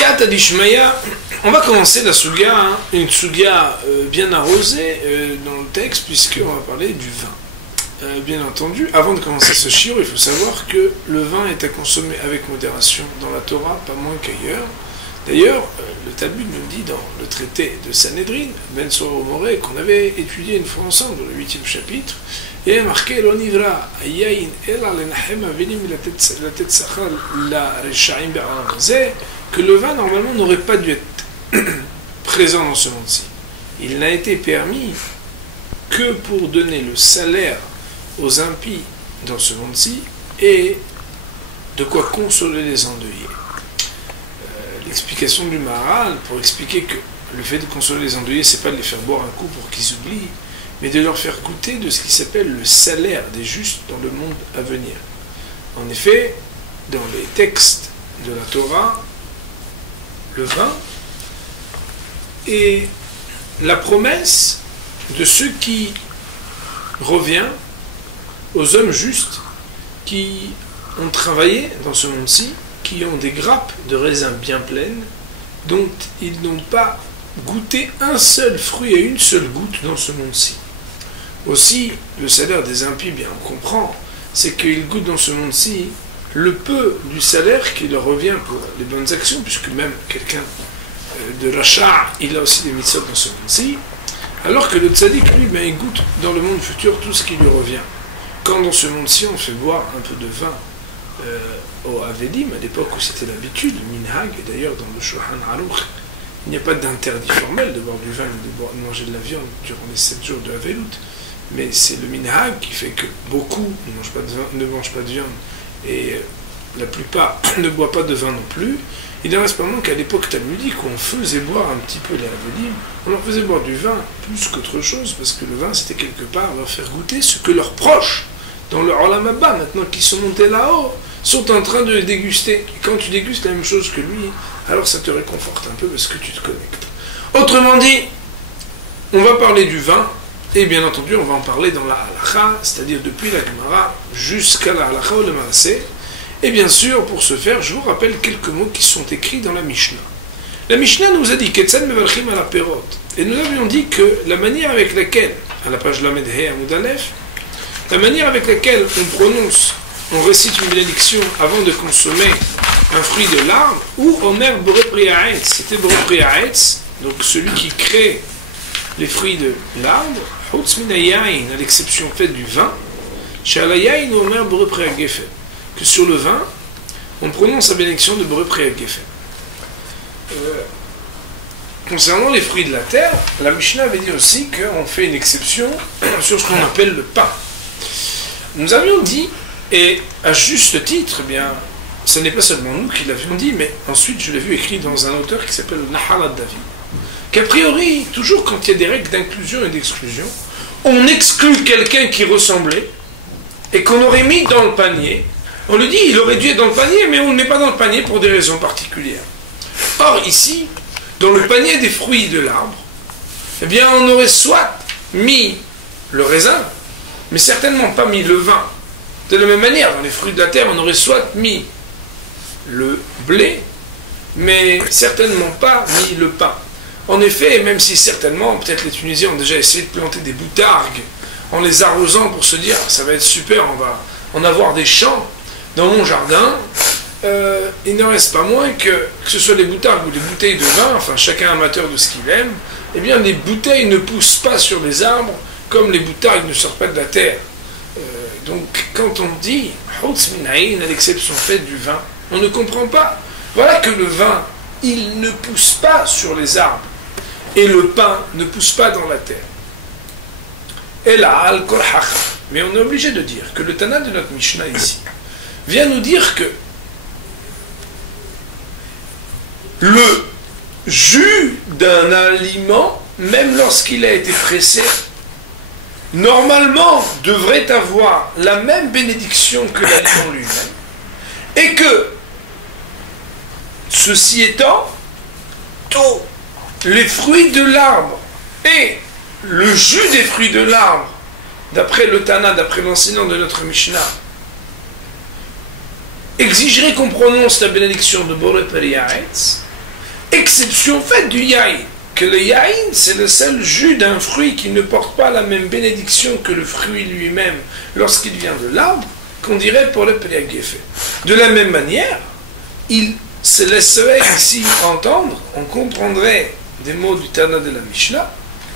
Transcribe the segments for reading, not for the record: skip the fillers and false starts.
Besiata d'Ishmaïa, on va commencer la sugia, hein, une sugia bien arrosée dans le texte, puisqu'on va parler du vin. Bien entendu, avant de commencer ce shiur, il faut savoir que le vin est à consommer avec modération dans la Torah, pas moins qu'ailleurs. D'ailleurs, le Talmud nous dit dans le traité de Sanhedrin, Ben Soro Moré, qu'on avait étudié une fois ensemble dans le 8e chapitre, il y a marqué l'onivra ayayin ela lenachem avenim la tetzachal la reshaim be'arazeh, que le vin normalement n'aurait pas dû être présent dans ce monde-ci. Il n'a été permis que pour donner le salaire aux impies dans ce monde-ci et de quoi consoler les endeuillés. L'explication du Maharal pour expliquer que le fait de consoler les endeuillés, c'est pas de les faire boire un coup pour qu'ils oublient, mais de leur faire goûter de ce qui s'appelle le salaire des justes dans le monde à venir. En effet, dans les textes de la Torah, le vin est la promesse de ce qui revient aux hommes justes qui ont travaillé dans ce monde-ci, qui ont des grappes de raisins bien pleines, dont ils n'ont pas goûté un seul fruit et une seule goutte dans ce monde-ci. Aussi, le salaire des impies, bien on comprend, c'est qu'ils goûtent dans ce monde-ci le peu du salaire qui leur revient pour les bonnes actions, puisque même quelqu'un de rachat, il a aussi des mitzvot dans ce monde-ci, alors que le tzaddik, lui, ben, il goûte dans le monde futur tout ce qui lui revient. Quand dans ce monde-ci, on fait boire un peu de vin au Avedim, à l'époque où c'était l'habitude, minhag, et d'ailleurs dans le Shulchan Aruch, il n'y a pas d'interdit formel de boire du vin ou de manger de la viande durant les 7 jours de Avelut, mais c'est le minhag qui fait que beaucoup ne mangent pas de viande et la plupart ne boivent pas de vin non plus. Il n'en reste pas moins qu'à l'époque talmudique, on faisait boire un petit peu les Avedim, on leur faisait boire du vin plus qu'autre chose, parce que le vin c'était quelque part leur faire goûter ce que leurs proches, dans le Olam Haba, maintenant qu'ils sont montés là-haut, sont en train de déguster. Et quand tu dégustes la même chose que lui, alors ça te réconforte un peu parce que tu te connectes. Autrement dit, on va parler du vin, et bien entendu, on va en parler dans la halakha, c'est-à-dire depuis la Gemara jusqu'à la halakha ou le maaseh. Et bien sûr, pour ce faire, je vous rappelle quelques mots qui sont écrits dans la Mishnah. La Mishnah nous a dit Ketsan mevalchim ala perot. Et nous avions dit que la manière avec laquelle, à la page Lamed He Amud Aleph, la manière avec laquelle on récite une bénédiction avant de consommer un fruit de l'arbre, ou Omer Boré Priaetz, c'était Boré Priaetz, donc celui qui crée les fruits de l'arbre, Chutz min hayayin, à l'exception faite du vin, She'al hayayin Omer Boré Priagefen, que sur le vin, on prononce la bénédiction de Boré Priagefen. Concernant les fruits de la terre, la Mishnah avait dit aussi qu'on fait une exception sur ce qu'on appelle le pain. Nous avions dit, et à juste titre, eh bien, ce n'est pas seulement nous qui l'avions dit, mais ensuite je l'ai vu écrit dans un auteur qui s'appelle Nahalat David, qu'a priori, toujours quand il y a des règles d'inclusion et d'exclusion, on exclut quelqu'un qui ressemblait et qu'on aurait mis dans le panier. On lui dit, il aurait dû être dans le panier, mais on ne le met pas dans le panier pour des raisons particulières. Or, ici, dans le panier des fruits de l'arbre, eh bien, on aurait soit mis le raisin, mais certainement pas mis le vin. De la même manière, dans les fruits de la terre, on aurait soit mis le blé, mais certainement pas mis le pain. En effet, même si certainement, peut-être les Tunisiens ont déjà essayé de planter des boutargues en les arrosant pour se dire, ça va être super, on va en avoir des champs dans mon jardin, il n'en reste pas moins que ce soit les boutargues ou les bouteilles de vin, enfin chacun amateur de ce qu'il aime, eh bien les bouteilles ne poussent pas sur les arbres comme les boutargues ne sortent pas de la terre. Donc quand on dit Chutz min hayayin, à l'exception faite du vin, on ne comprend pas. Voilà que le vin, il ne pousse pas sur les arbres et le pain ne pousse pas dans la terre. Et là, al-kol hacham. Mais on est obligé de dire que le Tana de notre Mishnah ici vient nous dire que le jus d'un aliment, même lorsqu'il a été pressé, normalement devrait avoir la même bénédiction que l'aliment lui-même, et que, ceci étant, tous les fruits de l'arbre et le jus des fruits de l'arbre, d'après le Tana, d'après l'enseignant de notre Mishnah, exigerait qu'on prononce la bénédiction de Boré Priaetz, exception faite du yaïn, que le yaïn c'est le seul jus d'un fruit qui ne porte pas la même bénédiction que le fruit lui-même lorsqu'il vient de l'arbre, qu'on dirait pour le Périagéphé. De la même manière, il se laisserait ici entendre, on comprendrait des mots du Tana de la Mishnah,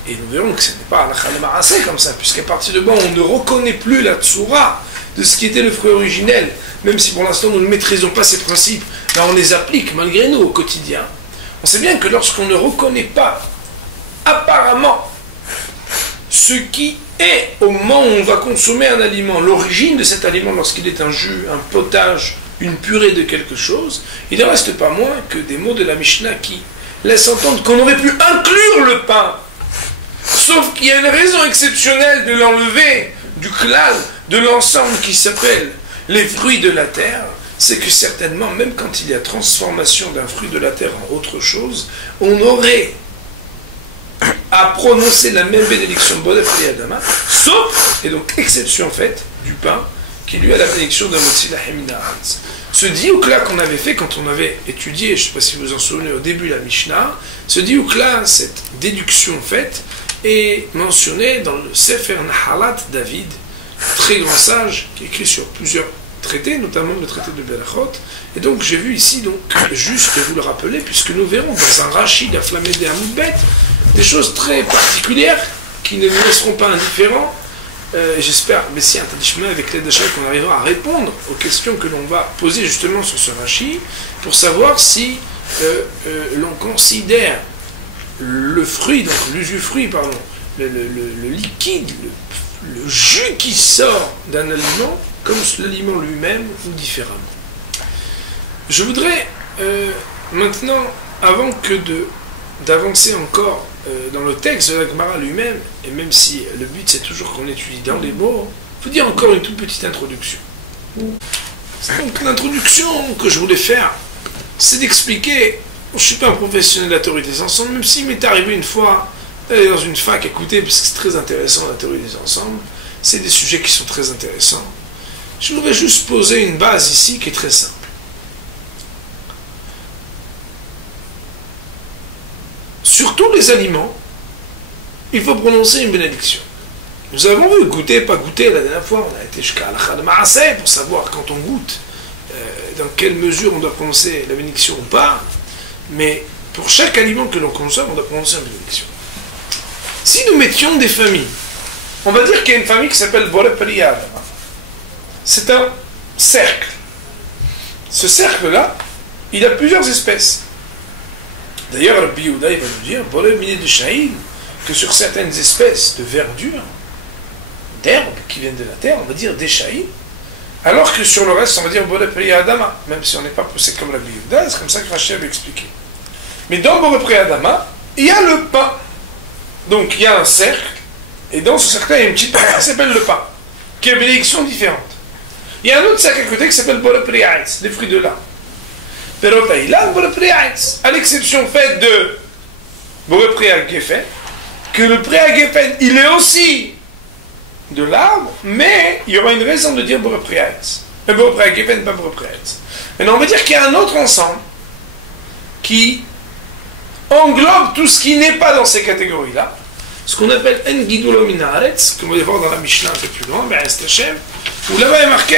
et nous verrons que ce n'est pas halakha l'maaseh comme ça, puisqu'à partir de là, on ne reconnaît plus la tsura de ce qui était le fruit originel, même si pour l'instant nous ne maîtrisons pas ces principes, mais on les applique malgré nous au quotidien. On sait bien que lorsqu'on ne reconnaît pas apparemment ce qui est au moment où on va consommer un aliment, l'origine de cet aliment lorsqu'il est un jus, un potage, une purée de quelque chose, il ne reste pas moins que des mots de la Mishnah qui laissent entendre qu'on aurait pu inclure le pain, sauf qu'il y a une raison exceptionnelle de l'enlever du klal, de l'ensemble qui s'appelle les fruits de la terre, c'est que certainement, même quand il y a transformation d'un fruit de la terre en autre chose, on aurait à prononcer la même bénédiction Bodef et Adama, sauf, et donc exception faite, du pain, qui lui a la bénédiction d'un Motzi Lahem Haaretz. Ce diouk-là qu'on avait fait quand on avait étudié, je ne sais pas si vous vous en souvenez au début la Mishnah, ce diouk-là, cette déduction faite, est mentionnée dans le Sefer Nahalat David, très grand sage, qui écrit sur plusieurs traités, notamment le traité de Berachot. Et donc j'ai vu ici, donc, juste vous le rappeler, puisque nous verrons dans un Rashi d'Aflamé de Hamoudbet, des choses très particulières qui ne nous laisseront pas indifférents. J'espère, Messie Antadishma, avec l'aide de Chal, qu'on arrivera à répondre aux questions que l'on va poser justement sur ce Rashi, pour savoir si l'on considère le fruit, donc l'usufruit, pardon, le liquide, le jus qui sort d'un aliment, comme l'aliment lui-même ou différemment. Je voudrais maintenant, avant que d'avancer encore dans le texte de la Gemara lui-même, et même si le but c'est toujours qu'on étudie dans les mots, vous dire encore une toute petite introduction. Donc l'introduction que je voulais faire, c'est d'expliquer, je ne suis pas un professionnel de la théorie des ensembles, même s'il m'est arrivé une fois d'aller dans une fac écouter, parce que c'est très intéressant la théorie des ensembles, c'est des sujets qui sont très intéressants. Je voudrais juste poser une base ici qui est très simple. Sur tous les aliments, il faut prononcer une bénédiction. Nous avons vu goûter, pas goûter la dernière fois, on a été jusqu'à halakha l'maaseh pour savoir quand on goûte, dans quelle mesure on doit prononcer la bénédiction ou pas, mais pour chaque aliment que l'on consomme, on doit prononcer une bénédiction. Si nous mettions des familles, on va dire qu'il y a une famille qui s'appelle Boré Priya. C'est un cercle. Ce cercle-là, il a plusieurs espèces. D'ailleurs, Rabbi Yehuda, il va nous dire, Boré Miné de Shahid, que sur certaines espèces de verdure, d'herbes qui viennent de la terre, on va dire des Shahid, alors que sur le reste, on va dire Boré Priya Adama, même si on n'est pas poussé comme Rabbi Yehuda, c'est comme ça que Rachel avait expliqué. Mais dans Boré Priya Adama, il y a le pain. Donc il y a un cercle, et dans ce cercle-là, il y a une petite partie qui s'appelle le pain, qui a une bénédiction différente. Il y a un autre cercle à côté qui s'appelle Boré Priya Eitz, les fruits de l'arbre. Perotaïla, Boré Priya Eitz, à l'exception faite de Boré Priya Geffen, que le Priya Geffen, il est aussi de l'arbre, mais il y aura une raison de dire Boré Priya Eitz. Mais Boré Priya Geffen, pas Boré Priya Eitz. Maintenant, on va dire qu'il y a un autre ensemble qui englobe tout ce qui n'est pas dans ces catégories-là, ce qu'on appelle En Gidulo Min Haaretz, comme on va voir dans la Mishnah un peu plus loin, Be'ez Hashem, où là-bas est marqué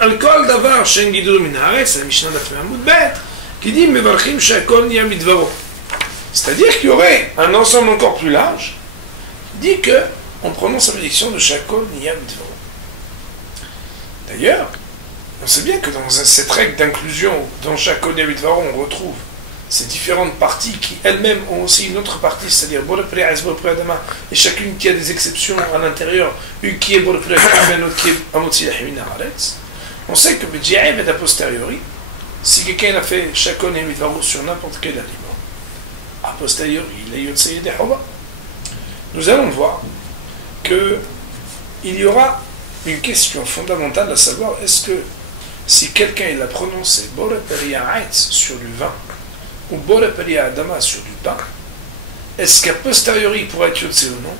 Al Kol Davar Shen Gidulo Min Haaretz, la Mishnah d'Afem Hamoudbet, qui dit Mevarchim Shakol Niya Midvaro. C'est-à-dire qu'il y aurait un ensemble encore plus large qui dit que on prononce la bénédiction de Shakol Niya Midvaro. D'ailleurs, on sait bien que dans cette règle d'inclusion, dans Shakol Niya Midvaro, on retrouve ces différentes parties qui elles-mêmes ont aussi une autre partie, c'est-à-dire Boré Priya Eitz, Boré Priya Adama, et chacune qui a des exceptions à l'intérieur, une qui est Boré Priya Geffen, l'autre qui est Amotzi Lahem Haaretz. On sait que B'Di'ev est a posteriori, si quelqu'un a fait Shakol Niya Midvaro sur n'importe quel aliment, a posteriori, il est Yotzei Yedei Chova. Nous allons voir que il y aura une question fondamentale à savoir, est-ce que si quelqu'un il a prononcé Boré Priya Eitz sur du vin, ou Boré Priya Adama sur du pain, est-ce qu'à posteriori il pourrait être Yotzei ou non,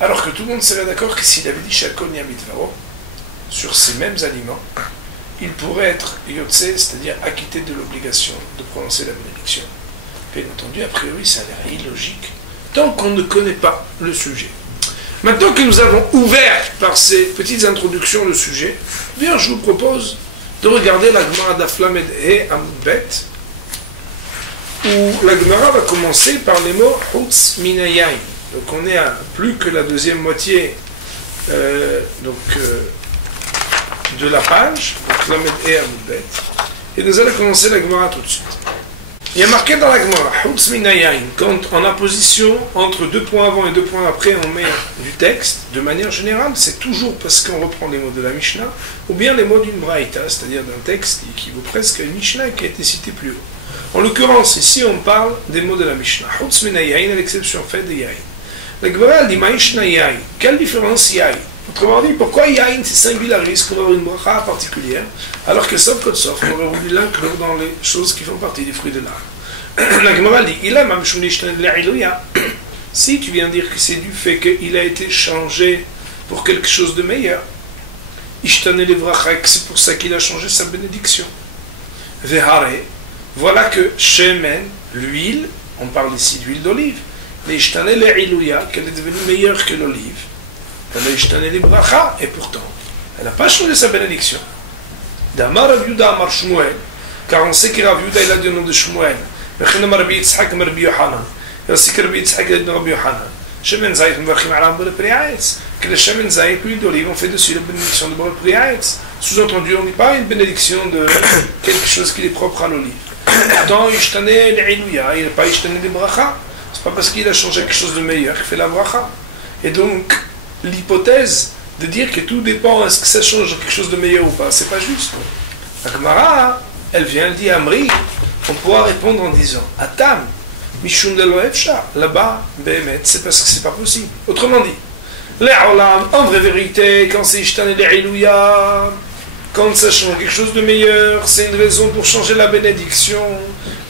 alors que tout le monde serait d'accord que s'il avait dit Shakol Niya Midvaro sur ces mêmes aliments, il pourrait être Yotzei, c'est-à-dire acquitté de l'obligation de prononcer la bénédiction. Bien entendu, a priori, ça a l'air illogique, tant qu'on ne connaît pas le sujet. Maintenant que nous avons ouvert par ces petites introductions le sujet, bien, je vous propose de regarder la Gemara d'Aflamed et Amoudbet, où la Gemara va commencer par les mots Hutz Minayain. Donc on est à plus que la deuxième moitié de la page, Aflamed et Amoudbet, et nous allons commencer la Gemara tout de suite. Il y a marqué dans la Gemara, Hutz Minayain, quand en apposition entre 2 points avant et 2 points après, on met du texte, de manière générale, c'est toujours parce qu'on reprend les mots de la Mishnah, ou bien les mots d'une Braïta, c'est-à-dire d'un texte qui équivaut presque à une Mishnah qui a été citée plus haut. En l'occurrence, ici, on parle des mots de la Mishnah. Hutz Minayain, à l'exception faite de Yain. La Gemara dit Maïshna Yain. Quelle différence Yain? Autrement dit, pourquoi Yain c'est singularise pour avoir une bracha particulière, alors que sauf que sauf, on aurait voulu l'inclure dans les choses qui font partie des fruits de l'art. La Gemara dit si tu viens dire que c'est du fait qu'il a été changé pour quelque chose de meilleur, c'est pour ça qu'il a changé sa bénédiction. Vehare, voilà que shemen, l'huile, on parle ici d'huile d'olive, mais qu'elle est devenue meilleure que l'olive. Et pourtant, elle n'a pas changé sa bénédiction. Damar Rav Yuda Amar Shmuel, car on sait que Rav Yuda il a le nom de Shmuel. Vechinam Rabbi Yitzhak Rabbi Yohanan. Et aussi que Rabbi Yitzhak il a le nom de Rabbi Yohanan. Shemen Zayit Mvachim Alam Bore Priaetz. Que le Shemen Zayit, l'huile d'olive, on fait dessus la bénédiction de Bore Priaetz. Sous-entendu, on ne dit pas une bénédiction de quelque chose qui est propre à l'olive. Pourtant, Ishtane l'Ilouya, il n'a pas Ishtane le Bracha. C'est pas parce qu'il a changé quelque chose de meilleur qu'il fait la Bracha. Et donc, l'hypothèse de dire que tout dépend est-ce que ça change quelque chose de meilleur ou pas, c'est pas juste. La Gemara, elle vient, elle dit Amri, on pourra répondre en disant Atam, Mishum de l'Oefsha, là-bas, Behemet, c'est parce que c'est pas possible. Autrement dit, l'Olam, en vraie vérité, quand c'est Ishtan et l'Ilouya, quand ça change quelque chose de meilleur, c'est une raison pour changer la bénédiction.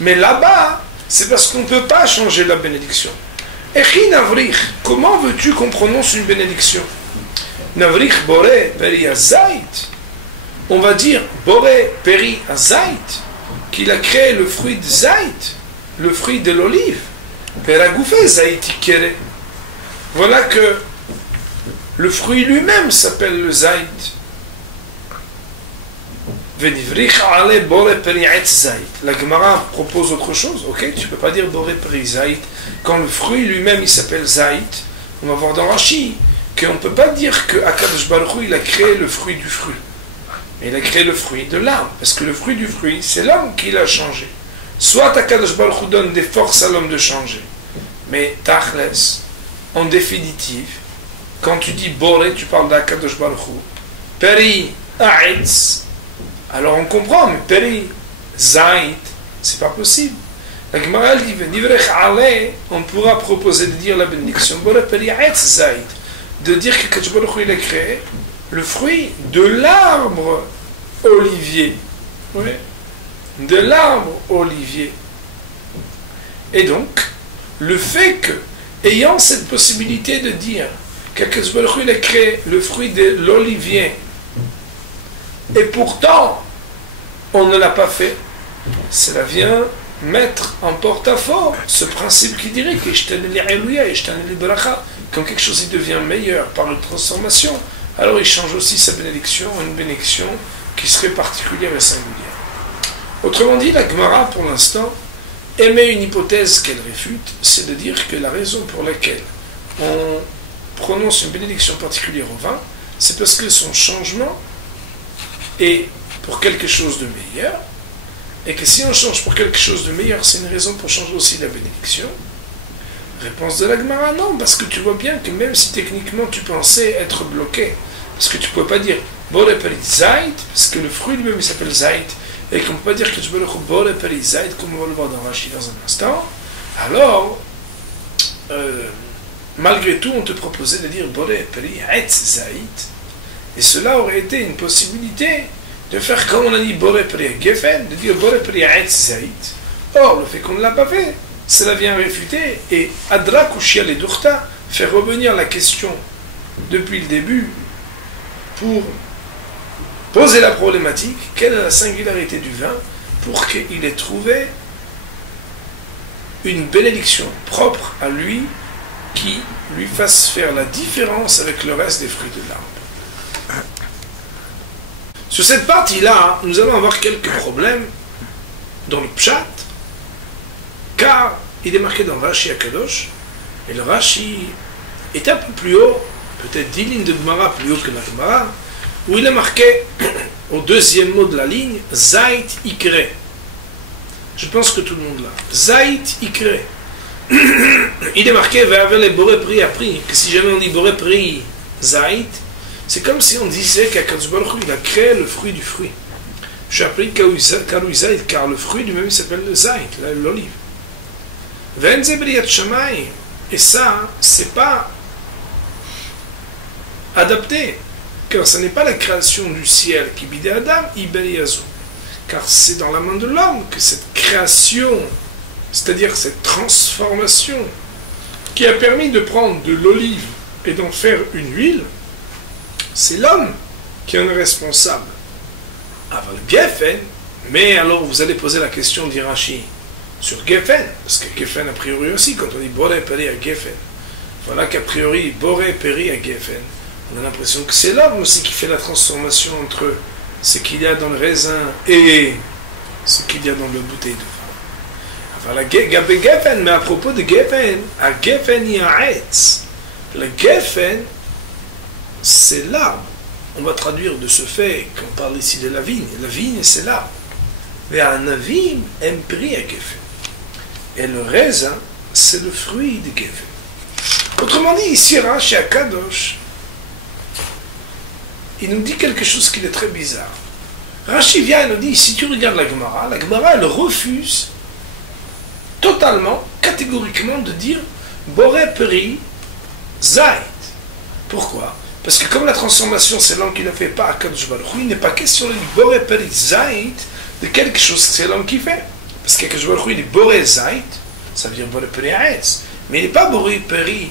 Mais là-bas, c'est parce qu'on ne peut pas changer la bénédiction. Echi Navrich, comment veux-tu qu'on prononce une bénédiction? Navrich Bore Peri Azait. On va dire Bore Peri Azait, qu'il a créé le fruit de Zait, le fruit de l'olive. Peragoufé Zaiti Kere. Voilà que le fruit lui-même s'appelle le Zait. Venivrich Ale Bore Peri Zait. La Gemara propose autre chose. Ok, tu ne peux pas dire Bore Peri Zait. Quand le fruit lui-même il s'appelle Zait, on va voir dans Rashi qu'on ne peut pas dire que Akadosh Baruch Hu il a créé le fruit du fruit. Mais il a créé le fruit de l'arbre, parce que le fruit du fruit, c'est l'homme qui l'a changé. Soit Akadosh Baruch Hu donne des forces à l'homme de changer, mais Tachles, en définitive, quand tu dis Boré, tu parles d'Akadosh Baruch Hu. Peri Aetz, alors on comprend, mais Peri Zait, c'est pas possible. La Gemara dit, on pourra proposer de dire la bénédiction, de dire que Kadosh Baruch Hu il a créé le fruit de l'arbre olivier. Oui. De l'arbre olivier. Et donc, le fait que, ayant cette possibilité de dire que Kadosh Baruch Hu il a créé le fruit de l'olivier, et pourtant, on ne l'a pas fait, cela vient mettre en porte-à-faux ce principe qui dirait que quand quelque chose il devient meilleur par une transformation, alors il change aussi sa bénédiction en une bénédiction qui serait particulière et singulière. Autrement dit, la Gemara, pour l'instant, émet une hypothèse qu'elle réfute, c'est de dire que la raison pour laquelle on prononce une bénédiction particulière au vin, c'est parce que son changement est pour quelque chose de meilleur, et que si on change pour quelque chose de meilleur, c'est une raison pour changer aussi la bénédiction. Réponse de la Gemara, non, parce que tu vois bien que même si techniquement tu pensais être bloqué, parce que tu ne pouvais pas dire Bore Peri Zait, parce que le fruit lui-même il s'appelle Zait, et qu'on ne peut pas dire que tu peux le Bore Peri Zait, comme on va le voir dans Rashi dans un instant, alors, malgré tout, on te proposait de dire Bore Peri Zait, et cela aurait été une possibilité de faire comme on a dit Bore Peri Gefen, de dire Bore Peri Zait. Or, le fait qu'on ne l'a pas fait, cela vient réfuter, et Adra Kushia le Durta fait revenir la question depuis le début pour poser la problématique, quelle est la singularité du vin pour qu'il ait trouvé une bénédiction propre à lui qui lui fasse faire la différence avec le reste des fruits de l'arbre. Sur cette partie-là, nous allons avoir quelques problèmes dans le Pshat, car il est marqué dans Rashi Akadosh, et le Rashi est un peu plus haut, peut-être 10 lignes de Gemara plus haut que la Gemara, où il est marqué au deuxième mot de la ligne, Zait Ikre. Je pense que tout le monde l'a. Zait Ikre. Il est marqué, vers les Boré Pri a pris, que si jamais on dit Boré Pri Zait, c'est comme si on disait qu'Akadosh Baruch Hu, il a créé le fruit du fruit. Je suis appelé Karou Zait, car le fruit lui-même s'appelle le Zait, l'olive. Et ça, c'est pas adapté, car ce n'est pas la création du ciel qui bidé Adam, Ibeliazo. Car c'est dans la main de l'homme que cette création, c'est-à-dire cette transformation, qui a permis de prendre de l'olive et d'en faire une huile, c'est l'homme qui en est responsable. Avant le Geffen, mais alors vous allez poser la question d'Irachi sur Geffen, parce que Geffen a priori aussi, quand on dit Boré Peri à Geffen, voilà qu'a priori Boré Peri à Geffen, on a l'impression que c'est l'homme aussi qui fait la transformation entre ce qu'il y a dans le raisin et ce qu'il y a dans la bouteille de vin. Voilà Geffen, mais à propos de Geffen, à Geffen Yaetz, le Geffen, c'est l'arbre. On va traduire de ce fait qu'on parle ici de la vigne. La vigne, c'est l'arbre. Mais un avim empri à Geffen. Et le raisin, c'est le fruit de Geffen. Autrement dit, ici, Rashi Akadosh, il nous dit quelque chose qui est très bizarre. Rashi vient et nous dit, si tu regardes la Gemara, elle refuse totalement, catégoriquement de dire Boré Peri Zait. Pourquoi? Parce que comme la transformation, c'est l'homme qui ne fait pas à Kadosh Baruch Hu, il n'est pas question de Boré Peri Zait de quelque chose que c'est l'homme qui fait. Parce que Kadosh Baruch Hu, il est Boré Zait, ça veut dire Boré Peri Aetz. Mais il n'est pas Boré Peri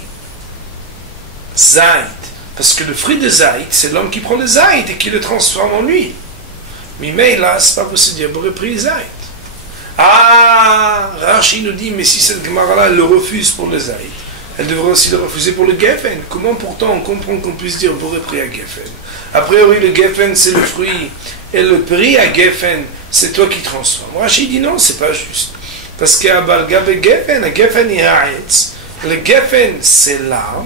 Zait. Parce que le fruit de Zait, c'est l'homme qui prend le Zait et qui le transforme en huile. Mais là, c'est pas possible de dire Boré Peri Zait. Ah, Rashi nous dit, mais si cette Gemara-là, elle le refuse pour le Zait, elle devrait aussi le refuser pour le Geffen. Comment pourtant on comprend qu'on puisse dire Boré Pri à Geffen? A priori, le Geffen, c'est le fruit, et le Pri à Geffen, c'est toi qui transformes. Rashi dit non, c'est pas juste. Parce qu'à Balgabe Geffen, à Geffen Yaetz, le Geffen, c'est l'arbre,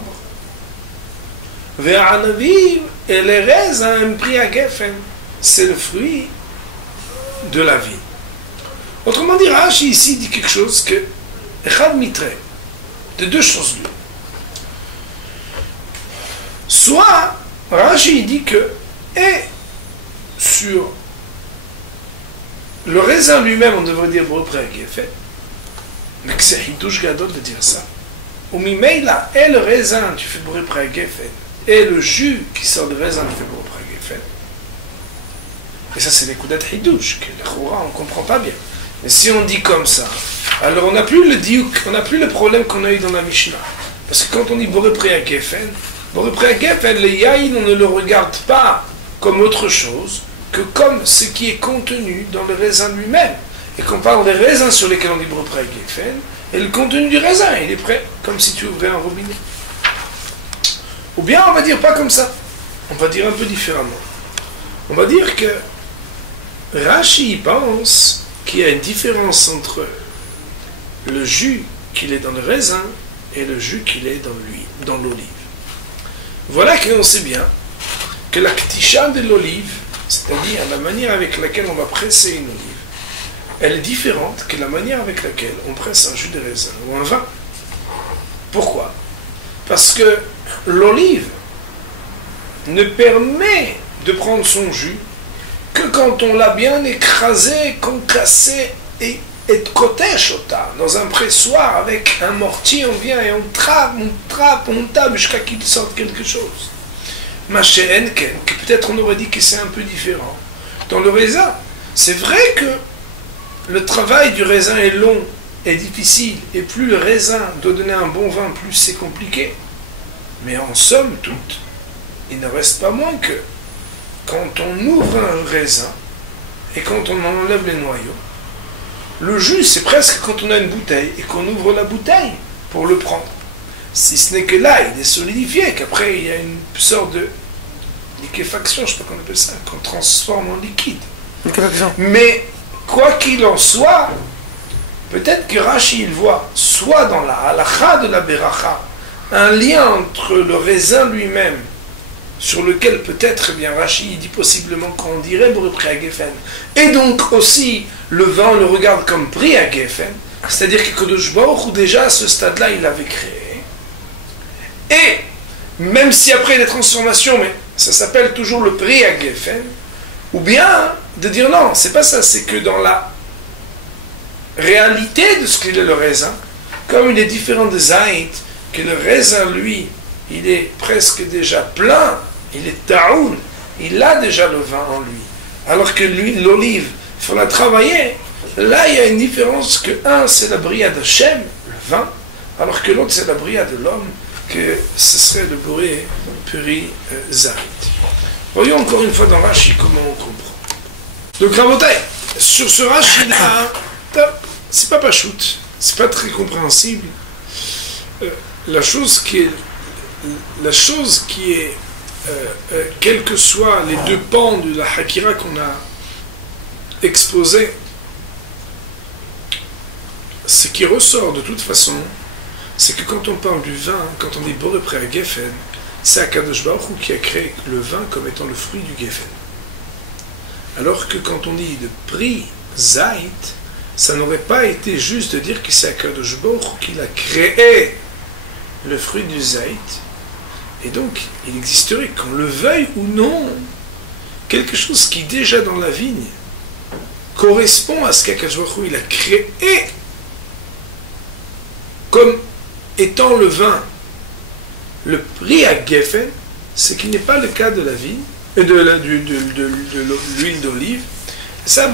vers Anaviv, et les raisins, un Pri à Geffen, c'est le fruit de la vie. Autrement dit, Rashi ici dit quelque chose que Echad Mitre, de deux choses l'une. Soit, Rashi dit que, et sur le raisin lui-même, on devrait dire Boré Pri à Geffen, mais que c'est Hidouche Gadol de dire ça. Ou Mimeila, et le raisin, tu fais Boré Pri à Geffen, et le jus qui sort de raisin, tu fais Boré Pri à Geffen. Et ça, c'est les coups d'être Hidouche, que le Choura, on ne comprend pas bien. Mais si on dit comme ça, alors on n'a plus le diouk, on n'a plus le problème qu'on a eu dans la Mishnah. Parce que quand on dit Boré Pri à Geffen, le yaïn, on ne le regarde pas comme autre chose que comme ce qui est contenu dans le raisin lui-même. Et qu'on parle des raisins sur lesquels on dit Boré Pri à Geffen, et le contenu du raisin, il est prêt, comme si tu ouvrais un robinet. Ou bien on va dire pas comme ça, on va dire un peu différemment. On va dire que Rashi pense qu'il y a une différence entre le jus qu'il est dans le raisin et le jus qu'il est dans l'olive. Voilà qu'on sait bien que la ktisha de l'olive, c'est-à-dire la manière avec laquelle on va presser une olive, elle est différente que la manière avec laquelle on presse un jus de raisin ou un vin. Pourquoi? Parce que l'olive ne permet de prendre son jus que quand on l'a bien écrasé, concassé et kotech ota, dans un pressoir avec un mortier, on vient et on tape jusqu'à qu'il sorte quelque chose. Machéen ken, que peut-être on aurait dit que c'est un peu différent. Dans le raisin, c'est vrai que le travail du raisin est long et difficile, et plus le raisin doit donner un bon vin, plus c'est compliqué. Mais en somme toute, il ne reste pas moins que quand on ouvre un raisin et quand on en enlève les noyaux, Le jus, c'est presque quand on a une bouteille et qu'on ouvre la bouteille pour le prendre. Si ce n'est que là, il est solidifié, qu'après il y a une sorte de liquéfaction, je ne sais pas comment on appelle ça, qu'on transforme en liquide. Mais quoi qu'il en soit, peut-être que Rashi il voit soit dans la halakha de la beracha un lien entre le raisin lui-même, sur lequel peut-être bien Rashi il dit possiblement qu'on dirait boré pris à Geffen, et donc aussi le vin on le regarde comme pris à Geffen, c'est-à-dire que Kadosh Baruch Hu déjà à ce stade-là il l'avait créé, et même si après les transformations, mais ça s'appelle toujours le prix à Geffen, ou bien de dire non, c'est pas ça, c'est que dans la réalité de ce qu'il est le raisin, comme il est différent de Zaït, que le raisin lui, il est presque déjà plein, il est taoul, il a déjà le vin en lui, alors que l'huile d'olive, il faut la travailler. Là il y a une différence que un c'est la bria de Shem, le vin, alors que l'autre c'est la bria de l'homme, que ce serait le boré puri Zaït. Voyons encore une fois dans Rashi comment on comprend. Donc Rabotai, sur ce Rashi là, c'est pas pachout, c'est pas très compréhensible. La chose qui est quels que soient les deux pans de la Hakira qu'on a exposé, ce qui ressort de toute façon, c'est que quand on parle du vin, quand on dit boré près à Geffen, c'est Akadosh Baruch Hu qui a créé le vin comme étant le fruit du Geffen. Alors que quand on dit de prix Zaït, ça n'aurait pas été juste de dire que c'est Akadosh Baruch Hu qui l'a créé, le fruit du Zaït. Et donc, il existerait, qu'on le veuille ou non, quelque chose qui déjà dans la vigne correspond à ce qu'Akadosh Baruch Hu il a créé comme étant le vin. Le prix à Geffen, ce qui n'est pas le cas de la vigne, de l'huile d'olive. Ça,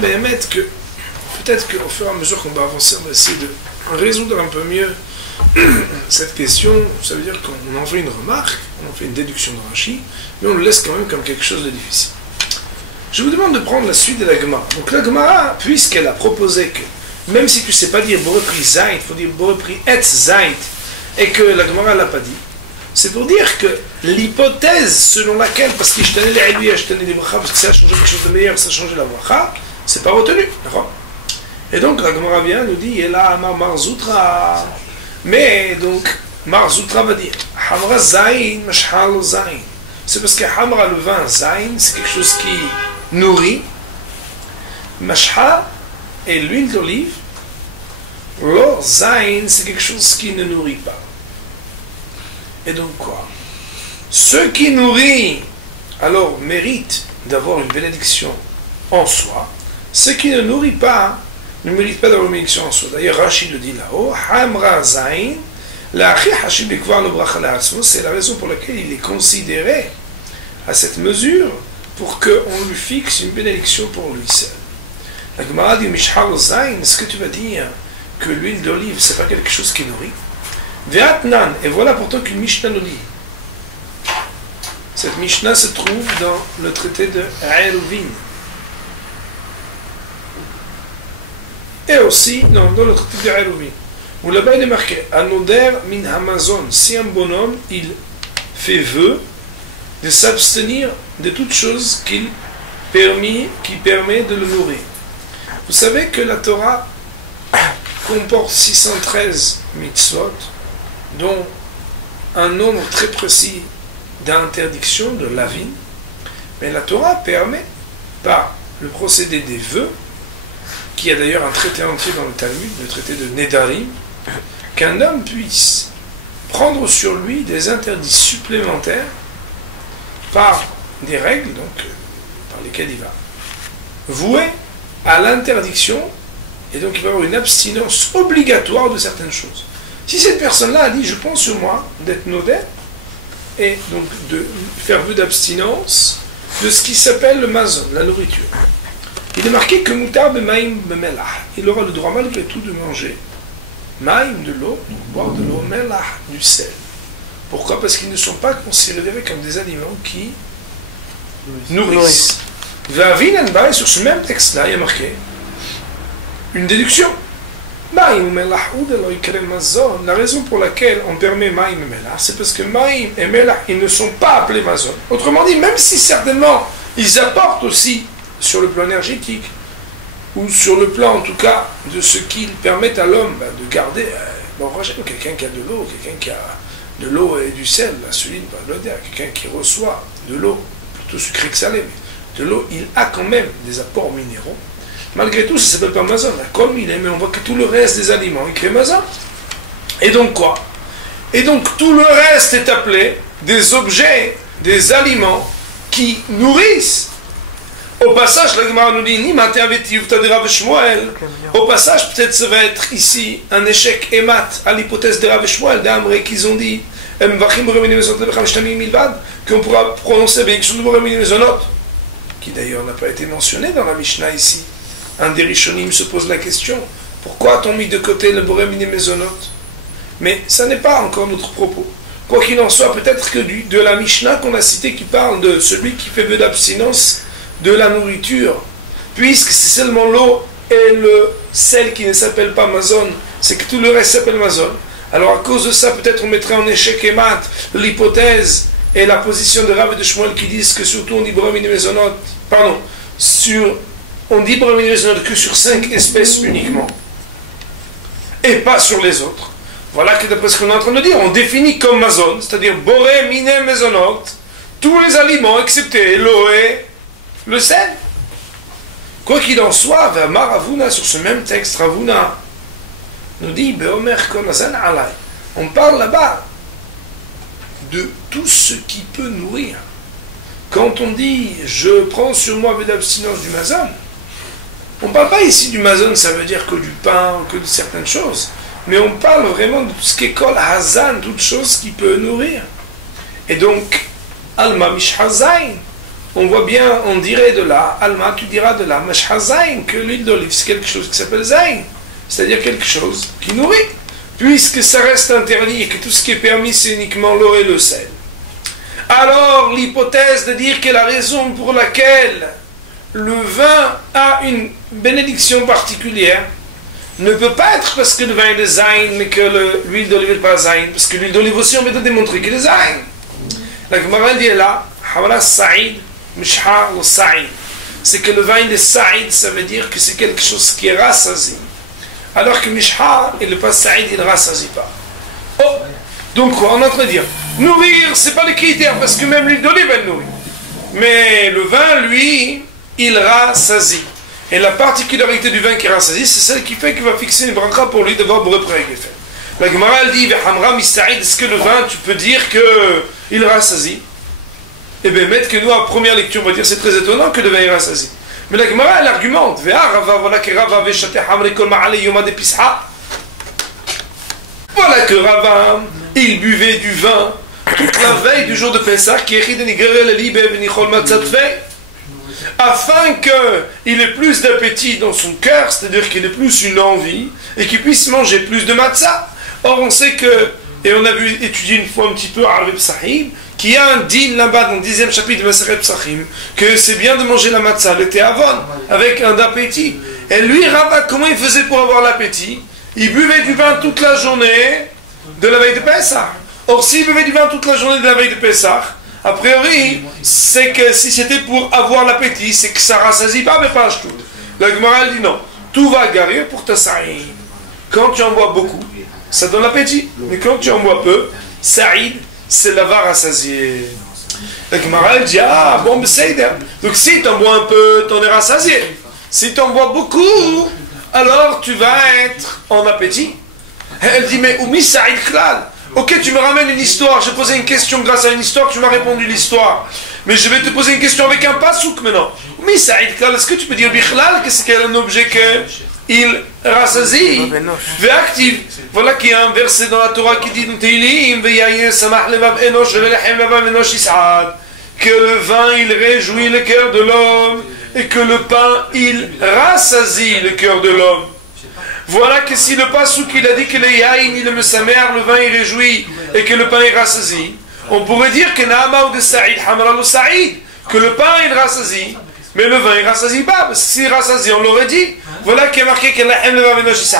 que peut-être qu'au fur et à mesure qu'on va avancer, on va essayer de résoudre un peu mieux cette question. Ça veut dire qu'on en fait une remarque, on en fait une déduction de Rashi, mais on le laisse quand même comme quelque chose de difficile. Je vous demande de prendre la suite de la Gemara. Donc la Gemara, puisqu'elle a proposé que, même si tu ne sais pas dire Boré Pri Zaït, il faut dire Boré Pri Etz Zaït, et que la Gemara ne l'a pas dit, c'est pour dire que l'hypothèse selon laquelle, parce que je tenais les lui, je tenais les brachas, parce que ça a changé quelque chose de meilleur, ça a changé la bracha, c'est pas retenu. D'accord. Et donc la Gemara vient, nous dit, et là, Marzoutra. Mais donc, Marzoutra va dire, Hamra Zaïn, Mashhal Zaïn. C'est parce que Hamra, le vin, Zaïn, c'est quelque chose qui nourrit. Mashha et l'huile d'olive, Lo Zaïn, c'est quelque chose qui ne nourrit pas. Et donc quoi? Ce qui nourrit, alors mérite d'avoir une bénédiction en soi. Ce qui ne nourrit pas, ne mérite pas d'avoir une bénédiction en soi. D'ailleurs, Rashi le dit là-haut, Hamra Zain, c'est la raison pour laquelle il est considéré à cette mesure pour qu'on lui fixe une bénédiction pour lui seul. La Gemara dit, Mishhar Zain, est-ce que tu vas dire que l'huile d'olive, c'est pas quelque chose qui nourrit? Ve'atnan, et voilà pourtant qu'une Mishnah nous dit. Cette Mishnah se trouve dans le traité de Eruvin. Et aussi, non, dans le traité de Eruvin, où là-bas il est marqué Anoder min Hamazon, si un bonhomme il fait vœu de s'abstenir de toute chose qui permet de le nourrir. Vous savez que la Torah comporte 613 mitzvot, dont un nombre très précis d'interdiction de la vie, mais la Torah permet, par le procédé des vœux, qui a d'ailleurs un traité entier dans le Talmud, le traité de Nedarim, qu'un homme puisse prendre sur lui des interdits supplémentaires par des règles, donc, par lesquelles il va vouer à l'interdiction, et donc il va avoir une abstinence obligatoire de certaines choses. Si cette personne-là a dit, je prends sur moi d'être nodé, et donc de faire vœu d'abstinence de ce qui s'appelle le mazon, la nourriture. Il est marqué que mutar b'maim b'melah, il aura le droit malgré tout de manger maim, de l'eau, boire de l'eau, melah, du sel. Pourquoi? Parce qu'ils ne sont pas considérés comme des aliments qui nourrissent. Sur ce même texte-là, il y a marqué une déduction. La raison pour laquelle on permet Maïm et Melach, c'est parce que Maïm et Melach, ils ne sont pas appelés Mazon. Autrement dit, même si certainement ils apportent aussi sur le plan énergétique, ou sur le plan en tout cas de ce qu'ils permettent à l'homme de garder, quelqu'un qui a de l'eau, quelqu'un qui a de l'eau et du sel, la solide, quelqu'un qui reçoit de l'eau, plutôt sucré que salé, mais de l'eau, il a quand même des apports minéraux. Malgré tout, ça ne s'appelle pas Mazon. Comme il est, mais on voit que tout le reste des aliments, il crée Mazon. Et donc quoi? Et donc tout le reste est appelé des objets, des aliments qui nourrissent. Au passage, la Gemara nous dit, au passage, peut-être ça va être ici un échec émat à l'hypothèse de Rav Shmuel, d'Amré, qu'ils ont dit, qu'on pourra prononcer qui d'ailleurs n'a pas été mentionné dans la Mishnah ici. Un des Rishonim se pose la question, pourquoi a-t-on mis de côté le Boré Miné Mezonot? Mais ça n'est pas encore notre propos. Quoi qu'il en soit, peut-être que de la Mishnah qu'on a citée qui parle de celui qui fait vœu d'abstinence de la nourriture, puisque c'est seulement l'eau et le sel qui ne s'appelle pas Mazon, c'est que tout le reste s'appelle Mazon. Alors à cause de ça, peut-être on mettrait en échec et mat l'hypothèse et la position de Rav et de Shmuel qui disent que surtout on dit Boré Miné Mezonot, on dit Boré Miné Mezonot que sur 5 espèces uniquement, et pas sur les autres. Voilà que d'après ce qu'on est en train de dire, on définit comme Mazon, c'est-à-dire Boré Miné Mezonot, tous les aliments excepté l'eau et le sel. Quoi qu'il en soit, Vamar Ravuna, sur ce même texte, Ravuna nous dit Beomer Konazan Alay. On parle là-bas de tout ce qui peut nourrir. Quand on dit je prends sur moi d'abstinence du mazon, on ne parle pas ici du mazon, ça veut dire que du pain, que de certaines choses, mais on parle vraiment de tout ce qui est kol hazan, toute chose qui peut nourrir. Et donc, Alma Mishhazain, on voit bien, on dirait de là, Alma, tu diras de là, Mishhazain, que l'huile d'olive, c'est quelque chose qui s'appelle Zain, c'est-à-dire quelque chose qui nourrit, puisque ça reste interdit et que tout ce qui est permis, c'est uniquement l'eau et le sel. Alors, l'hypothèse de dire que la raison pour laquelle le vin a une bénédiction particulière ne peut pas être parce que le vin est de Zain, mais que l'huile d'olive n'est pas Zain, parce que l'huile d'olive aussi, on va te démontrer qu'il est Zain. La Gemara dit là, Hawala Sa'id, Mishha ou Sa'id. C'est que le vin il est Sa'id, ça veut dire que c'est quelque chose qui est rassasié. Alors que Mishha, il n'est pas Sa'id, il ne rassasie pas. Oh! Donc quoi, on est en train de dire, nourrir, c'est pas le critère, parce que même l'huile d'olive, elle nourrit. Mais le vin, lui, il rassasie. Et la particularité du vin qui rassasie, c'est celle qui fait qu'il va fixer une bracha pour lui devoir bourrer près avec la Gemara, elle dit, est-ce que le vin, tu peux dire qu'il rassasie? Eh bien, mettre que nous, à première lecture, on va dire, c'est très étonnant que le vin il rassasie. Mais la Gemara, elle argumente, voilà que Rava, il buvait du vin toute la veille du jour de Pessah, afin qu'il ait plus d'appétit dans son cœur, c'est-à-dire qu'il ait plus une envie, et qu'il puisse manger plus de matzah. Or, on sait que, et on a vu étudier une fois un petit peu à Arab Sahib, qu'il y a un din là-bas dans le 10e chapitre de Maseret Psachim, que c'est bien de manger la matzah, le théavon, avec un appétit. Et lui, Rava, comment il faisait pour avoir l'appétit? Il buvait du vin toute la journée de la veille de Pessah. Or, s'il buvait du vin toute la journée de la veille de Pessah, a priori, c'est que si c'était pour avoir l'appétit, c'est que ça rassasie pas, mais pas tout. La Gemara dit non, tout va garer pour ta saïd. Quand tu en bois beaucoup, ça donne l'appétit. Mais quand tu en bois peu, saïd, c'est la va rassasier. La Gemara dit ah bon, mais c'est donc si tu en bois un peu, tu en es rassasié. Si tu en bois beaucoup, alors tu vas être en appétit. Elle dit mais oumi saïd klal. Ok, tu me ramènes une histoire, j'ai posé une question grâce à une histoire, tu m'as répondu l'histoire. Mais je vais te poser une question avec un pasouk maintenant. Mais Saïd Klal, est-ce que tu peux dire Bichlal que c'est un objet qu'il rassasie, active? Voilà qu'il y a un verset dans la Torah qui dit que le vin il réjouit le cœur de l'homme et que le pain il rassasie le cœur de l'homme. Voilà que si le pasouk il a dit que le yaïn il me samer, le vin il réjouit et que le pain il rassasie, on pourrait dire que Naama ou de Saïd, Hamra ou Saïd, que le pain il rassasie Mais le vin, il rassasie pas, parce que s'il rassasie, on l'aurait dit. Voilà qui est marqué que la haine le va venir chez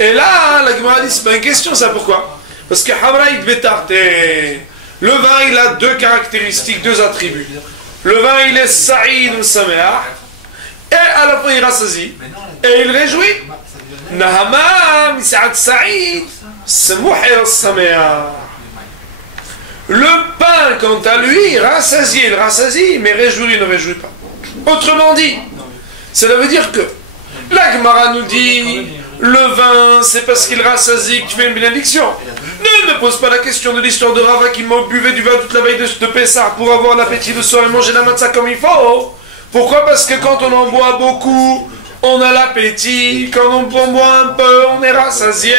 Et là, la Gemara dit, c'est pas une question, ça pourquoi? Parce que Hamraïd Betarte, le vin, il a deux caractéristiques, deux attributs. Le vin, il est Saïd ou Saméah, et à la fois il rassasie, et il réjouit. Nahama, Misa'ad Saïd, Samouhir Saméah. Le pain, quant à lui, il rassasie, mais réjouit, il ne réjouit pas. Autrement dit, cela veut dire que la Gemara nous dit le vin, c'est parce qu'il rassasie que tu fais une bénédiction. Ne me pose pas la question de l'histoire de Rava qui buvait du vin toute la veille de Pessah pour avoir l'appétit le soir et manger la matzah comme il faut. Pourquoi? Parce que quand on en boit beaucoup, on a l'appétit. Quand on en boit un peu, on est rassasié.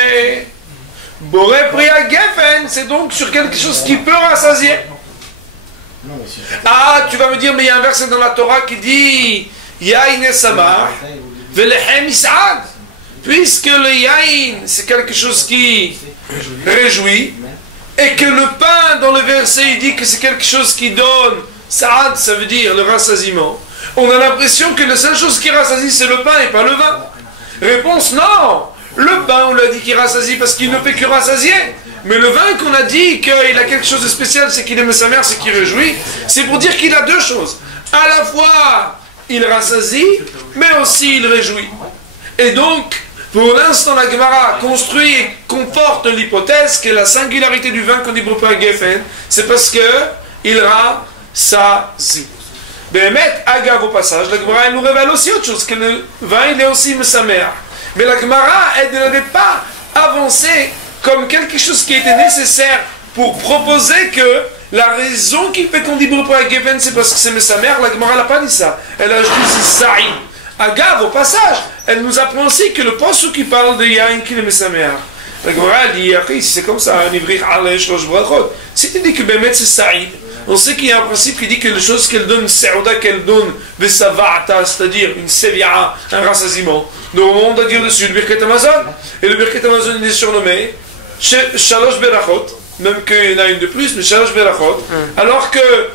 Boré Priya Geffen, c'est donc sur quelque chose qui peut rassasier. Ah, tu vas me dire, mais il y a un verset dans la Torah qui dit Yain et Samar, Velechem Is'ad. Puisque le Yain, c'est quelque chose qui réjouit, et que le pain, dans le verset, il dit que c'est quelque chose qui donne Sa'ad, ça veut dire le rassasiement. On a l'impression que la seule chose qui rassasie, c'est le pain et pas le vin. Réponse, non. Le pain, on l'a dit qu'il rassasie parce qu'il ne fait que rassasier. Mais le vin qu'on a dit qu'il a quelque chose de spécial, c'est qu'il aime sa mère, c'est qu'il réjouit. C'est pour dire qu'il a deux choses. À la fois, il rassasie, mais aussi il réjouit. Et donc, pour l'instant, la Gemara construit et conforte l'hypothèse que la singularité du vin qu'on dit pour Geffen, c'est parce que il rassasie. Bémet, agave au passage, la Gemara elle nous révèle aussi autre chose, que le vin il est aussi sa mère. Mais la Gemara, elle n'avait pas avancé comme quelque chose qui était nécessaire pour proposer que la raison qui fait qu'on dit pour Geffen, c'est parce que c'est sa mère. La Gemara n'a pas dit ça. Elle a juste dit Saïd. Agave, au passage, elle nous apprend aussi que le passage qui parle de Yain qui est sa mère. La Gemara dit, si c'est comme ça, si tu dis que Bémet c'est Saïd, on sait qu'il y a un principe qui dit que les choses qu'elle donne, Saouda qu'elle donne, Vesavata, c'est-à-dire une Sevi'a, un rassasiement. Donc on doit dire dessus le Birket Amazon. Et le Birket Amazon il est surnommé Shalosh Berachot, même qu'il y en a une de plus, mais Shalosh Berachot. Alors que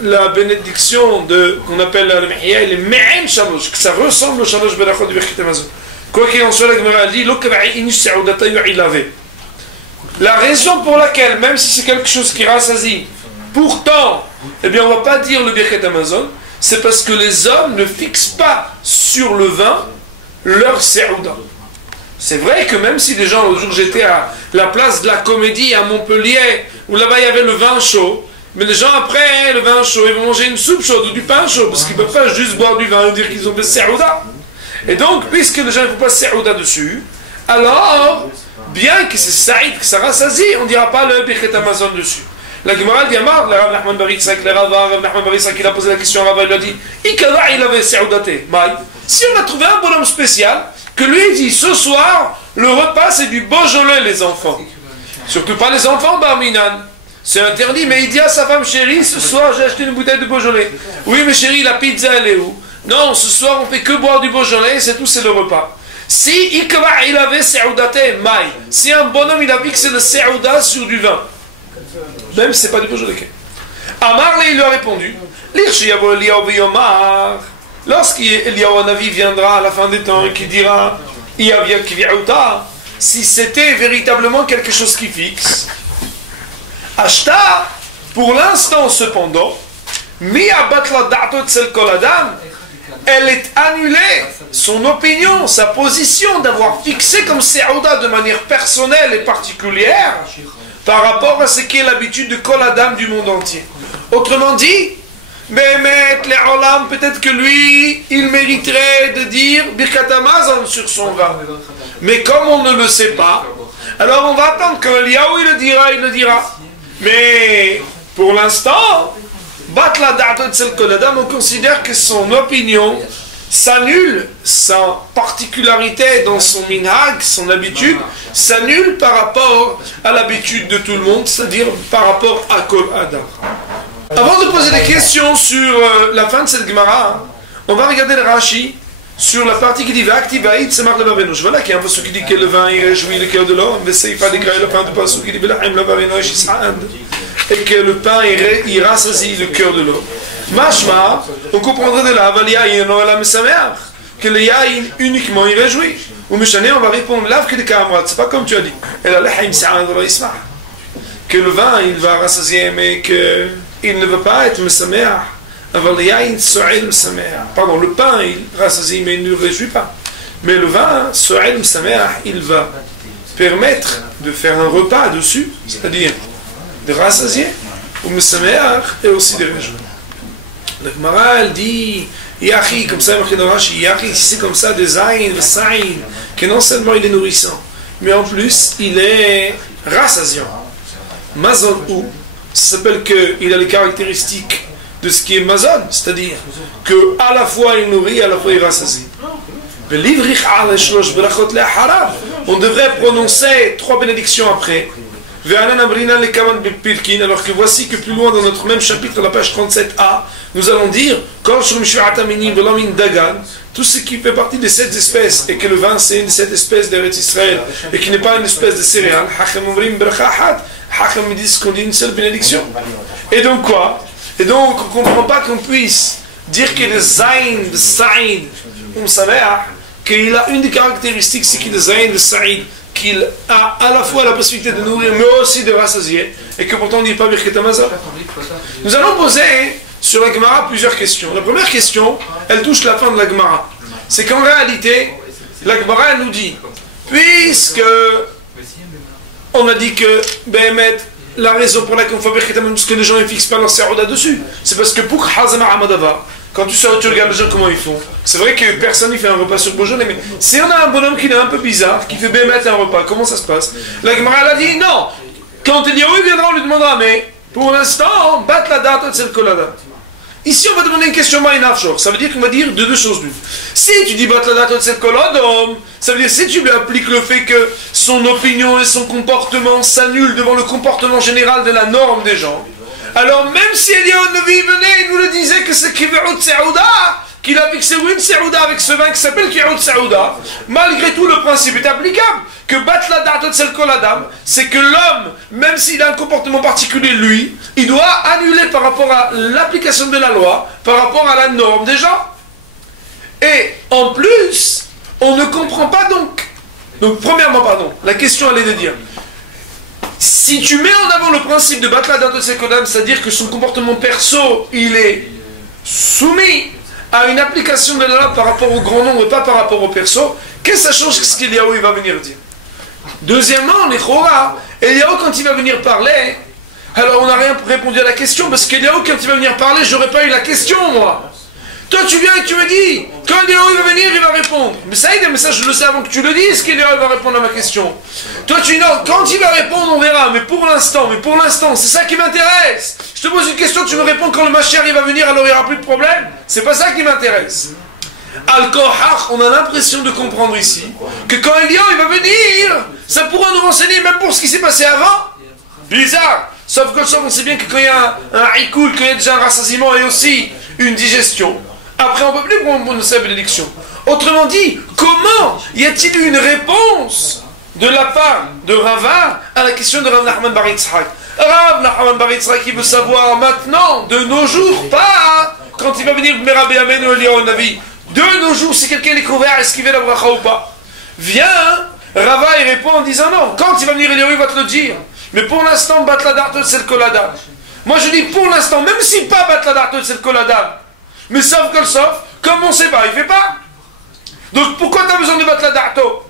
la bénédiction qu'on appelle le Mehia, il est Me'em Shalosh, que ça ressemble au Shalosh Berachot du Birket Amazon. Quoi qu'il en soit, la Gemara dit la raison pour laquelle, même si c'est quelque chose qui rassasie, pourtant, eh bien, on ne va pas dire le Birket Amazon, c'est parce que les hommes ne fixent pas sur le vin leur Seouda. C'est vrai que même si les gens, l'autre jour j'étais à la place de la Comédie à Montpellier, où là-bas il y avait le vin chaud, mais les gens après le vin chaud, ils vont manger une soupe chaude ou du pain chaud, parce qu'ils ne peuvent pas juste boire du vin et dire qu'ils ont des Seouda. Et donc, puisque les gens ne font pas Seouda dessus, alors, bien que c'est Saïd, que ça rassasie, on ne dira pas le Birket Amazon dessus. La Gemara dit Amar, le Rav Nachman Bar Yitzhak, le Rav Nachman Bar Yitzhak, il a posé la question à Rav, il a dit Ikada, il avait Seoudaté. Si on a trouvé un bonhomme spécial, que lui il dit ce soir, le repas c'est du Beaujolais, les enfants. Surtout pas les enfants, Barminan. C'est interdit, mais il dit à sa femme chérie, ce soir j'ai acheté une bouteille de Beaujolais. Oui, mais chérie, la pizza elle est où? Non, ce soir on fait que boire du Beaujolais, c'est tout, c'est le repas. Si Ikaba il avait Seoudaté, si un bonhomme il a fixé le Seouda sur du vin, même si c'est pas du Beaujolais. Amar, il lui a répondu lorsqu'Eliyahu Navi viendra à la fin des temps et qui dira si c'était véritablement quelque chose qui fixe, Ashta, pour l'instant cependant, elle est annulée, son opinion, sa position d'avoir fixé comme Seouda de manière personnelle et particulière par rapport à ce qui est l'habitude de Kol Adam du monde entier. Autrement dit, Bémet, les Olam, peut-être que lui, il mériterait de dire Birkat Amazon sur son vin. Mais comme on ne le sait pas, alors on va attendre que Eliyahu il le dira. Mais pour l'instant, Batla Da'atot Sel Kol Adam, on considère que son opinion s'annule, sa particularité dans son minhag, son habitude, s'annule par rapport à l'habitude de tout le monde, c'est-à-dire par rapport à Kol Adam. Avant de poser des questions sur la fin de cette Gemara, on va regarder le Rashi sur la partie qui dit V'aktivaït c'est marre le Vavenouche. Voilà qu'il y a un passage qui dit que le vin il réjouit le cœur de l'homme, V'seifa décrit la fin du passage qui dit B'lachem le Vavenouche et que le pain il rassasie le cœur de l'homme. Mashma, on comprendrait de là, que le yaïn uniquement il réjouit. Ou Mishane, on va répondre là que les camarades, c'est pas comme tu as dit. Que le vin il va rassasier, mais qu'il ne veut pas être Mesameach. Pardon, le pain il rassasie, mais il ne le réjouit pas. Mais le vin, il va permettre de faire un repas dessus, c'est-à-dire de rassasier, ou Mesameach, et aussi de réjouir. Le Gemara, elle dit, Yachi, comme ça, Yachi, c'est comme ça, de Zayn, de Saïn, que non seulement il est nourrissant, mais en plus, il est rassasiant. Mazon ou, ça s'appelle qu'il a les caractéristiques de ce qui est Mazon, c'est-à-dire qu'à la fois il nourrit, à la fois il rassasie. On devrait prononcer 3 bénédictions après. Alors que voici que plus loin dans notre même chapitre, la page 37a, nous allons dire tout ce qui fait partie des 7 espèces, et que le vin c'est une de 7 espèces d'Eretz Israël, et qui n'est pas une espèce de céréales, Hacham disent qu'on dit une seule bénédiction. Et donc quoi? Et donc on ne comprend pas qu'on puisse dire que le Zayn, le Saïd, qu'il a une des caractéristiques, c'est qu'il est Zayn, le Saïd, qu'il a à la fois la possibilité de nourrir, mais aussi de rassasier, et que pourtant on ne dit pas Birkat Hamazon. Nous allons poser sur la Gemara plusieurs questions. La première question, elle touche la fin de la Gemara. C'est qu'en réalité, la Gemara nous dit, puisque on a dit que Behemet, la raison pour laquelle on fait Birkat Hamazon, parce que les gens ne fixent pas leur Serouda dessus, c'est parce que pour Hazama Amadava, quand tu sors, tu regardes les gens comment ils font. C'est vrai que personne ne fait un repas sur Beaujolais, mais si on a un bonhomme qui est un peu bizarre, qui fait Bémet un repas, comment ça se passe? La Gemara a dit non. Quand Eliyahu viendra, on lui demandera, mais pour l'instant, bat la date de cette colada. Ici, on va demander une question Ma'inafshor. Ça veut dire qu'on va dire de deux choses l'une. Si tu dis bat la date de cette colada, ça veut dire si tu lui appliques le fait que son opinion et son comportement s'annulent devant le comportement général de la norme des gens. Alors même si Eliyahu Navi venait, il nous le disait que c'est Kive'ut Saouda, qu'il a fixé une Saouda avec ce vin qui s'appelle Kive'ut Saouda, malgré tout le principe est applicable. Que Batla Da'atot Sel Kol Adam, c'est que l'homme, même s'il a un comportement particulier, lui, il doit annuler par rapport à l'application de la loi, par rapport à la norme des gens. Et en plus, on ne comprend pas donc. Donc premièrement, pardon, la question elle est de dire, si tu mets en avant le principe de Batla Da'atot Sel Kol Adam, c'est-à-dire que son comportement perso, il est soumis à une application de la loi par rapport au grand nombre, pas par rapport au perso, qu'est-ce que ça change ce qu'Eliyahu va venir dire? Deuxièmement, les Chora, Eliyahu quand il va venir parler, alors on n'a rien répondu à la question, parce qu'Eliyahu quand il va venir parler, j'aurais pas eu la question moi. Toi tu viens et tu me dis, quand Eliyahu va venir, il va répondre. Mais ça y est, mais ça je le sais avant que tu le dises, qu'Eliyahu va répondre à ma question. Toi tu dis non, quand il va répondre, on verra, mais pour l'instant, c'est ça qui m'intéresse. Je te pose une question, tu me réponds quand le Mashiach il va venir, alors il n'y aura plus de problème. C'est pas ça qui m'intéresse. Al-Kohach, on a l'impression de comprendre ici que quand Eliyahu il va venir, ça pourra nous renseigner même pour ce qui s'est passé avant. Bizarre. Sauf que on sait bien que quand il y a un ikoul, quand il y a déjà un rassasiement et aussi une digestion, après on ne peut plus prononcer la bénédiction. Autrement dit, comment y a-t-il eu une réponse de la part de Rava à la question de Rav Nachman bar Yitzhak? Rav Nachman bar Yitzhak qui veut savoir maintenant, de nos jours, pas quand il va venir Merabé Amen ou Eliyahu Navi. De nos jours, si quelqu'un est couvert, est-ce qu'il fait la bracha ou pas? Viens, Rava il répond en disant non. Quand il va venir Eliyahu, il va te le dire. Mais pour l'instant, Batla Da'atot Sel Kol Adam. Moi je dis pour l'instant, même si pas Batla Da'atot Sel Kol Adam, mais sauf que le sauf, comme on sait pas, il fait pas. Donc pourquoi tu as besoin de Batla Da'atot?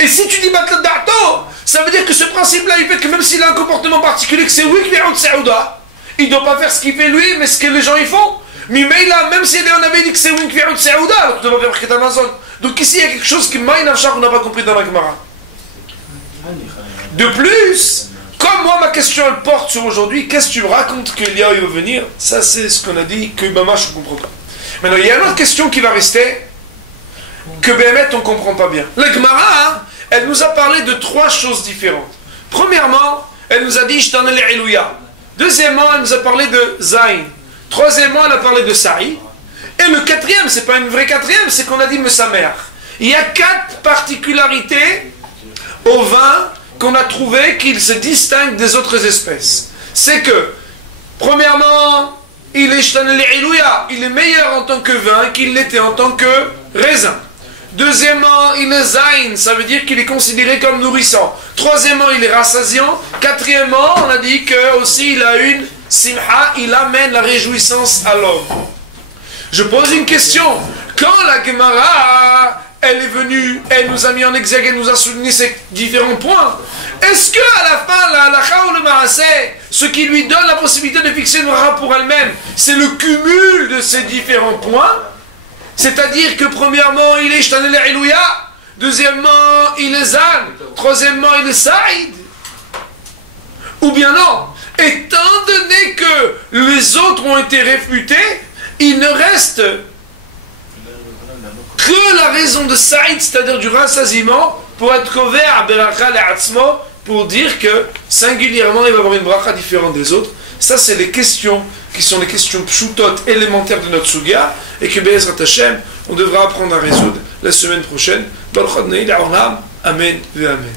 Et si tu dis Batla Da'atot, ça veut dire que ce principe-là, il fait que même s'il a un comportement particulier, que c'est lui qui est en Saouda, il ne doit pas faire ce qu'il fait lui, mais ce que les gens y font. Mais là, même si on avait dit que c'est lui qui est en Saouda, alors tu ne dois pas faire Birkat Hamazon. Donc ici, il y a quelque chose que Ma'inafshar n'a pas compris dans la Gemara. De plus, comme moi ma question elle porte sur aujourd'hui, qu'est-ce que tu me racontes que Eliyahu va venir? Ça c'est ce qu'on a dit, que Mama je ne comprends pas. Maintenant il y a une autre question qui va rester, que Béhémet on ne comprend pas bien. La Gemara, elle nous a parlé de 3 choses différentes. Premièrement, elle nous a dit Sh'tan el-Ilouya. Deuxièmement, elle nous a parlé de Zayn. Troisièmement, elle a parlé de Saï. Et le quatrième, c'est pas une vraie quatrième, c'est qu'on a dit Mesamer. Il y a 4 particularités au vin qu'on a trouvé qu'il se distingue des autres espèces. C'est que, premièrement, il est meilleur en tant que vin qu'il l'était en tant que raisin. Deuxièmement, il est zain, ça veut dire qu'il est considéré comme nourrissant. Troisièmement, il est rassasiant. Quatrièmement, on a dit que aussi il a une simha, il amène la réjouissance à l'homme. Je pose une question. Quand la Gemara, elle est venue, elle nous a mis en exergue, elle nous a souligné ces différents points, est-ce que à la fin, la halakha ou le ma'aseh, ce qui lui donne la possibilité de fixer une bracha pour elle-même, c'est le cumul de ces différents points? C'est-à-dire que premièrement, il est shtanel ilouya, deuxièmement, il est zan, troisièmement, il est saïd? Ou bien non? Étant donné que les autres ont été réfutés, il ne reste que la raison de saïd, c'est-à-dire du rassasiement, pour être couvert à beracha le'atzmo, pour dire que singulièrement, il va avoir une bracha différente des autres. Ça, c'est les questions qui sont les questions pshutot élémentaires de notre sugya et que Be'ezrat Hashem, on devra apprendre à résoudre la semaine prochaine. Baruch Adonai, Amen, Amen.